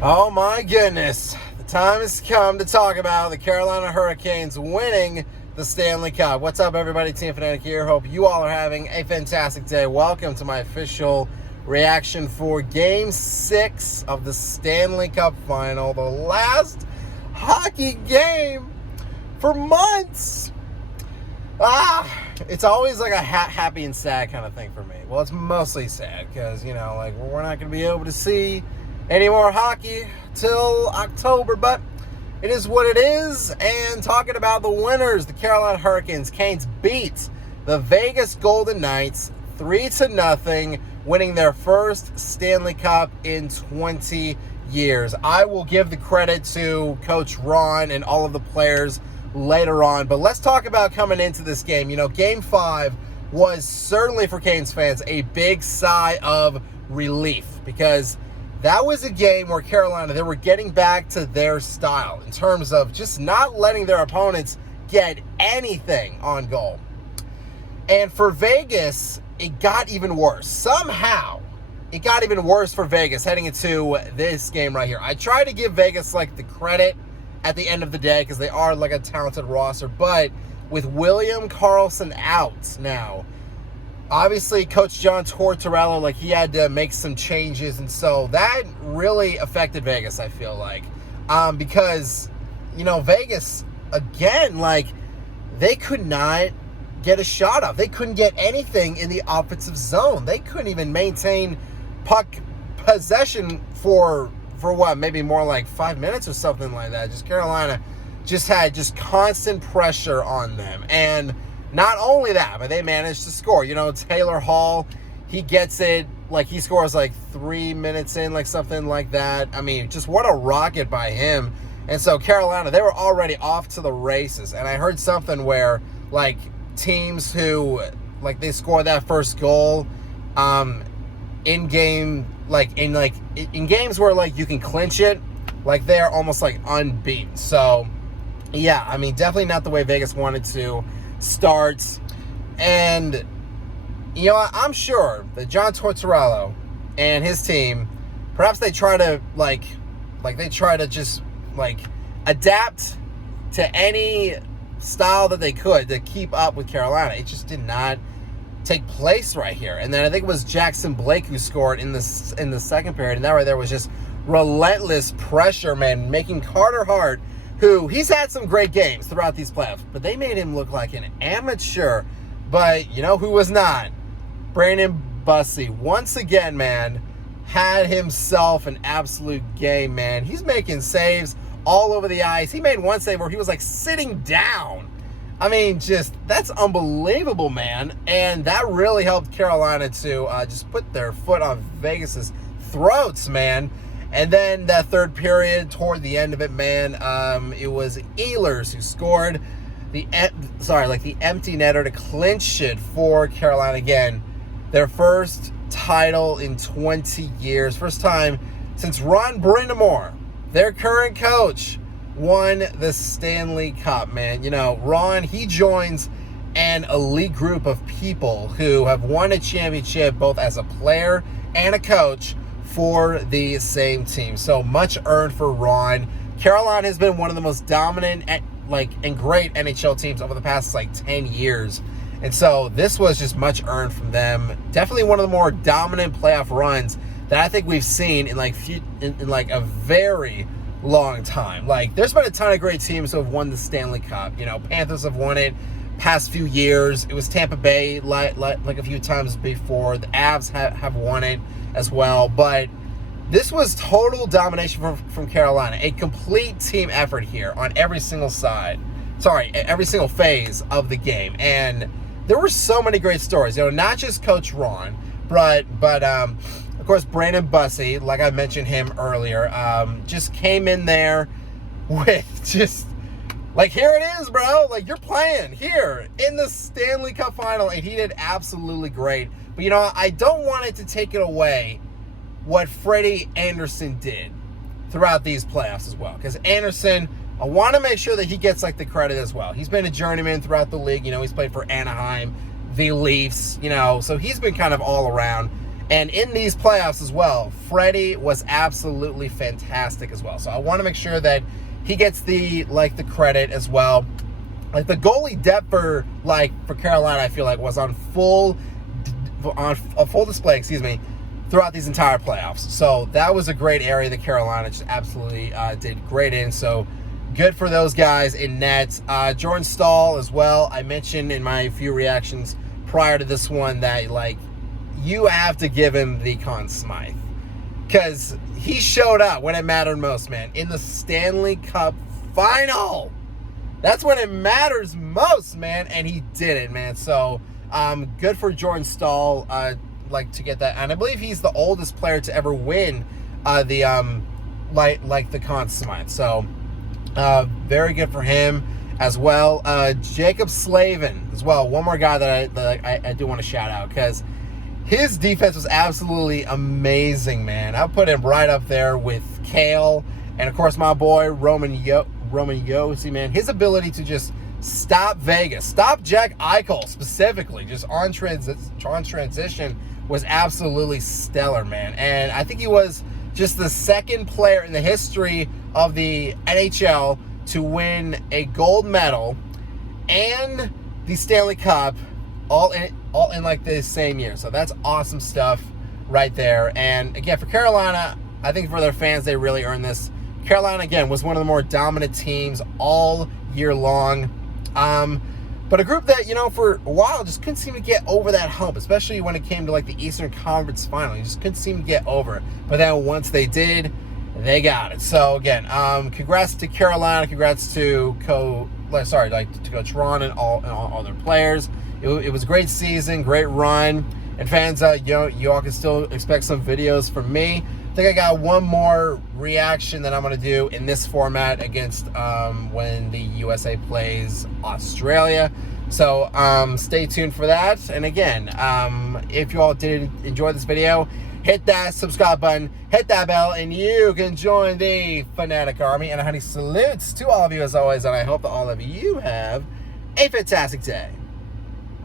Oh my goodness. The time has come to talk about the Carolina Hurricanes winning the Stanley Cup. What's up, everybody? Team Fanatic here. Hope you all are having a fantastic day. Welcome to my official reaction for Game 6 of the Stanley Cup Final. The last hockey game for months. It's always like a happy and sad kind of thing for me. Well, it's mostly sad because, we're not going to be able to see any more hockey till October, but it is what it is. And talking about the winners, the Carolina Hurricanes, Canes beat the Vegas Golden Knights 3-0, winning their first Stanley Cup in 20 years. I will give the credit to Coach Ron and all of the players later on, but let's talk about coming into this game. Game 5 was certainly for Canes fans a big sigh of relief because that was a game where Carolina, they were getting back to their style in terms of just not letting their opponents get anything on goal. And for Vegas, it got even worse. Somehow, it got even worse for Vegas heading into this game right here. I try to give Vegas the credit at the end of the day because they are a talented roster, but with William Karlsson out now, obviously Coach John Tortorella, he had to make some changes, and so that really affected Vegas, I feel like, because Vegas again, they could not get a shot off. They couldn't get anything in the offensive zone. They couldn't even maintain puck possession for what, maybe more like 5 minutes or something like that. Just Carolina just had constant pressure on them. And not only that, but they managed to score. Taylor Hall, he gets it, he scores 3 minutes in, something like that. I mean, just what a rocket by him. And so Carolina, they were already off to the races. And I heard something where, teams who, they score that first goal, in game, in games where you can clinch it, they're almost unbeaten. So yeah, I mean, definitely not the way Vegas wanted to start. And I'm sure that John Tortorella and his team, perhaps they try to just adapt to any style that they could to keep up with Carolina. It just did not take place right here. And then I think it was Jackson Blake who scored in the second period, and that right there was just relentless pressure, man, making Carter Hart, who he's had some great games throughout these playoffs, but they made him look like an amateur. But who was not? Brandon Bussey, once again, man, had himself an absolute game, man. He's making saves all over the ice. He made one save where he was sitting down. I mean, that's unbelievable, man. And that really helped Carolina to just put their foot on Vegas's throats, man. And then that third period, toward the end of it, man, it was Ehlers who scored the empty netter to clinch it for Carolina again. Their first title in 20 years. First time since Ron Brind'Amour, their current coach, won the Stanley Cup, man. Ron, he joins an elite group of people who have won a championship both as a player and a coach for the same team. So much earned for Ron. Carolina has been one of the most dominant and great NHL teams over the past 10 years. And so this was just much earned from them. Definitely one of the more dominant playoff runs that I think we've seen in a very long time. There's been a ton of great teams who have won the Stanley Cup. Panthers have won it past few years. It was Tampa Bay a few times before. The Avs have won it as well. But this was total domination from Carolina. A complete team effort here on every single side. Every single phase of the game. And there were so many great stories. Not just Coach Ron, but of course, Brandon Bussey, like I mentioned him earlier, just came in there with just, here it is, bro. You're playing here in the Stanley Cup Final, and he did absolutely great. But, I don't want it to take it away what Freddie Anderson did throughout these playoffs as well. Because Anderson, I want to make sure that he gets, the credit as well. He's been a journeyman throughout the league. He's played for Anaheim, the Leafs, so he's been kind of all around. And in these playoffs as well, Freddie was absolutely fantastic as well. So I want to make sure that he gets the credit as well. Like the goalie depth for Carolina, I feel like was on full display, throughout these entire playoffs. So that was a great area that Carolina just absolutely did great in. So good for those guys in net. Jordan Staal as well. I mentioned in my few reactions prior to this one that you have to give him the Conn Smythe, because he showed up when it mattered most, man. In the Stanley Cup final, that's when it matters most, man, and he did it, man. So good for Jordan Staal to get that, and I believe he's the oldest player to ever win the Conn Smythe. So very good for him as well. Jacob Slavin as well, one more guy that I do want to shout out, because his defense was absolutely amazing, man. I'll put him right up there with Kale, and of course my boy Roman Josi, man. His ability to just stop Vegas, stop Jack Eichel specifically, just on transition, was absolutely stellar, man. And I think he was just the second player in the history of the NHL to win a gold medal and the Stanley Cup all in the same year. So that's awesome stuff right there. And again, for Carolina, I think for their fans, they really earned this. Carolina, again, was one of the more dominant teams all year long. But a group that, for a while just couldn't seem to get over that hump, especially when it came to the Eastern Conference final. You just couldn't seem to get over it. But then once they did, they got it. So again, congrats to Carolina, congrats to Coach Ron and all their players. It was a great season, great run. And fans, you all can still expect some videos from me. I think I got one more reaction that I'm going to do in this format against when the USA plays Australia. So stay tuned for that. And again, if you all did enjoy this video, hit that subscribe button, hit that bell, and you can join the Fanatic Army. And a honey salutes to all of you as always, and I hope that all of you have a fantastic day.